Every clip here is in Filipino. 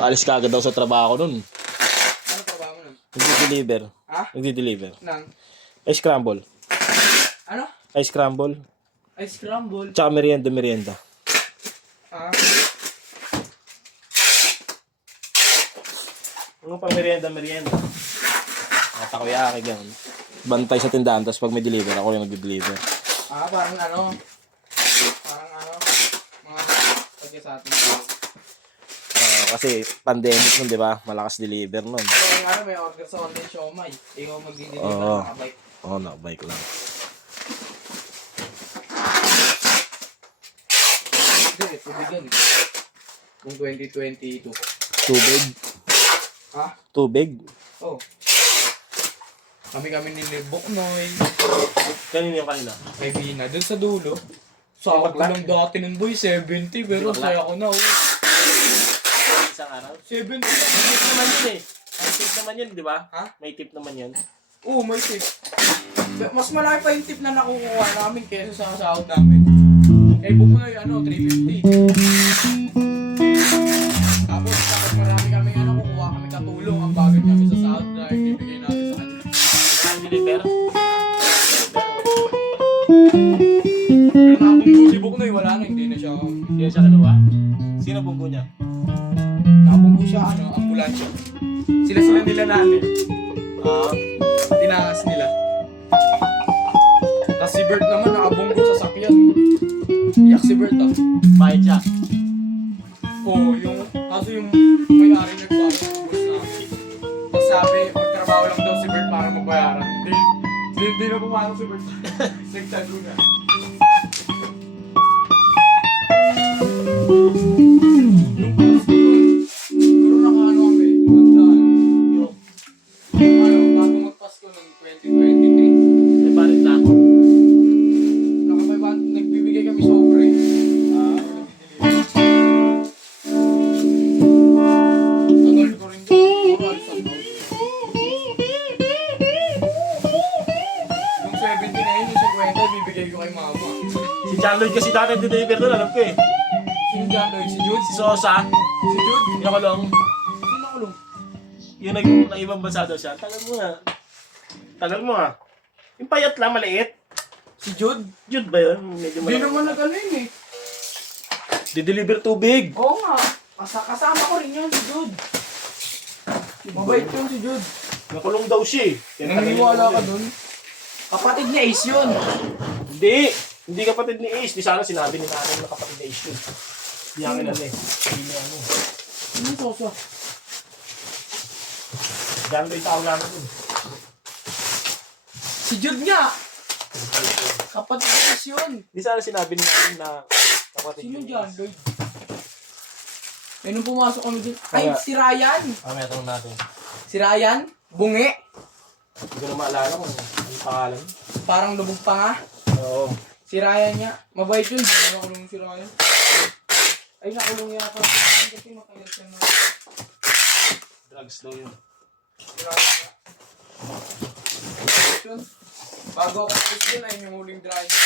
Alis ka agad daw sa trabaho nun. Ano trabaho mo nun? Nagdi-deliver. Ha? Nagdi-deliver. Nang? Ice scramble. Ano? Ice scramble. Ice scramble. Tsaka merienda. Ah. Ano pang merienda? Takoyaki ganun. Bantay sa tindahan, tapos pag may deliver, ako yung nag-deliver. Ah, parang ano, mga pagka sa atin. Kasi pandemic nun, di ba? Malakas deliver nun. So, yung ano, may order sa online siomay. Ikaw mag-deliver Oo. na nakabike. Oo, nakabike lang. Hindi, tubig yan. Kung 2022. Tubig. Ha? Tubig. Oh. Kami ni Boknoy. Kanino yung kanina? Kay Bina. Doon sa dulo. Sawag ko lang dati nun boy, 70. Pero saya ko na. Isang araw? 70. May tip naman yun eh. May tip naman yun, di ba? Ha? May tip naman yun. Oo, may tip. Mas malaki pa yung tip na nakukuha namin kaysa sa sahod namin. Kay Boknoy, 350. Tapos, kapag marami kami kukuha kami katulong. Ang bagay kami sa sahod na ibibigay natin sa kanya. Ang deliver? Pero nakabunggo si Boknoy, wala na, hindi na siya. Hindi siya kinuha? Sino bunggo niya? Nakabunggo siya, ambulansya. Sila nila namin. Tinakas nila. Tapos si Bert naman nakabunggo sa sakyan. Iyak si Bert Bayad siya. Oo, kaso yung may-ari nagbayad ng bus namin. Tapos sabi, magtrabaho lang daw si Bert para magbayaran. Hindi na pumasok si Bert. Nagtago na. Nung Pasko nun, siguro nakaano kami, nagdaan. Bago magpasko ng 2023. May barit na ako. Nagbibigay kami sobre. Tagal ko rin dito. Puro alis ang taon. Yung 70 na yun, yung 50, bibigay ko kay mama. Si John Lloyd kasi dati deliver doon, alam ko eh. Sino dyan, Lloyd? Si Jude? Si Sosa. Si Jude? Yung kulong. Sino kulong? Yung nag-ibang bansa daw siya. Tagal mo nga. Yung payat lang, maliit. Si Jude? Jude ba yun? Medyo Hindi naman nag-ano yun eh. Di-deliver tubig. Oo nga. Kasama ko rin yun, si Jude. Mabait yun si Jude. Nakulong daw siya eh. Naniniwala ka dun? Kapatid ni Ace yun. Hindi kapatid ni Ace. Di sana sinabi ni nanay na kapatid ni Ace yun. Hindi akin ano eh. Hindi niya ano. Ano Sosa? Diyan doon yung tao namin dun. Si Jude nga! Kapatid ni Ace yun. Di sana sinabi ni nanay na kapatid Sino ni dyan, Ace. Lloyd? Eh, nung pumasok kami dun. Ay, si Ryan! May tanong natin. Si Ryan? Bungi? Hindi ko na maalala kung anong pangalan. Parang lubog pa nga. Oo. Si Ryan nga. Mabait yun. Hindi na nakulong si Ryan. Ay, nakulong yata. Kasi matagal siya na. Drugs daw yun. Si Ryan nga. Mabait yun. Bago ako alis yun, ayun yung huling driver.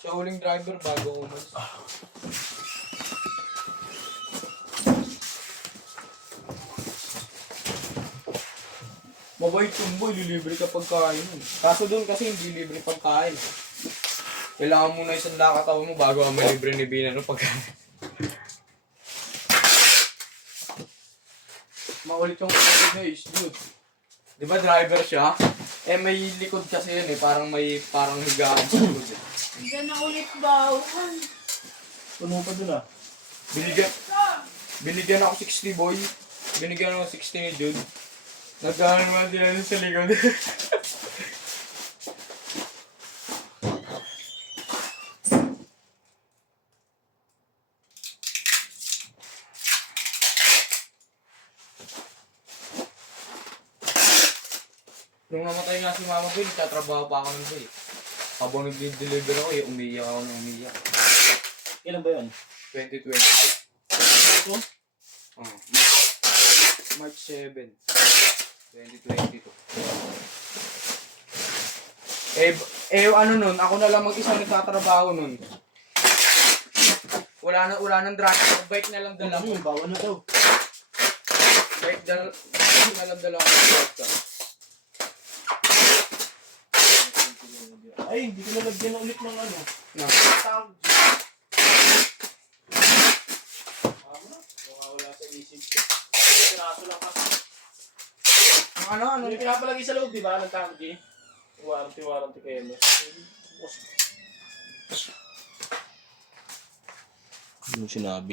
Siya huling driver bago ako umalis. Mabait yung boy, lilibre ka pagkain. Kaso doon kasi hindi libre pagkain. Kailangan mo na isang lakataw mo bago ka malibre ni Bina ng pagkain. Maulit yung kapatid na is, dude. Di ba driver siya? Eh may likod kasi yun eh, parang higaan sa likod eh. Diyan na ulit bawan. Puno pa dun ah. Binigyan ako 60 boy. Binigyan ako 60 ni Jude. Nagkahan naman sila sa likod. Nung namatay nga si Mama Boy, nagtatrabaho pa ako nun boy. Habang nag-deliver ako, umiiyak ako ng umiiyak. Kailan ba yun? 2020. Ito? March 7, 2022. Ano nun, ako na lang mag-isa nagtatrabaho nun. wala nang driver. Bike na lang dala ko. Bawal na daw. Bike na lang dala ko. Ay, hindi ko nalagyan na ulit ng ano. No. Tag. Tama, wala sa isip ko. Piraso lang kasi. Ano? Yung pinapalagay sa loob, di ba? Ng tangi. Warranty kayo mo. Yung sinabi lang.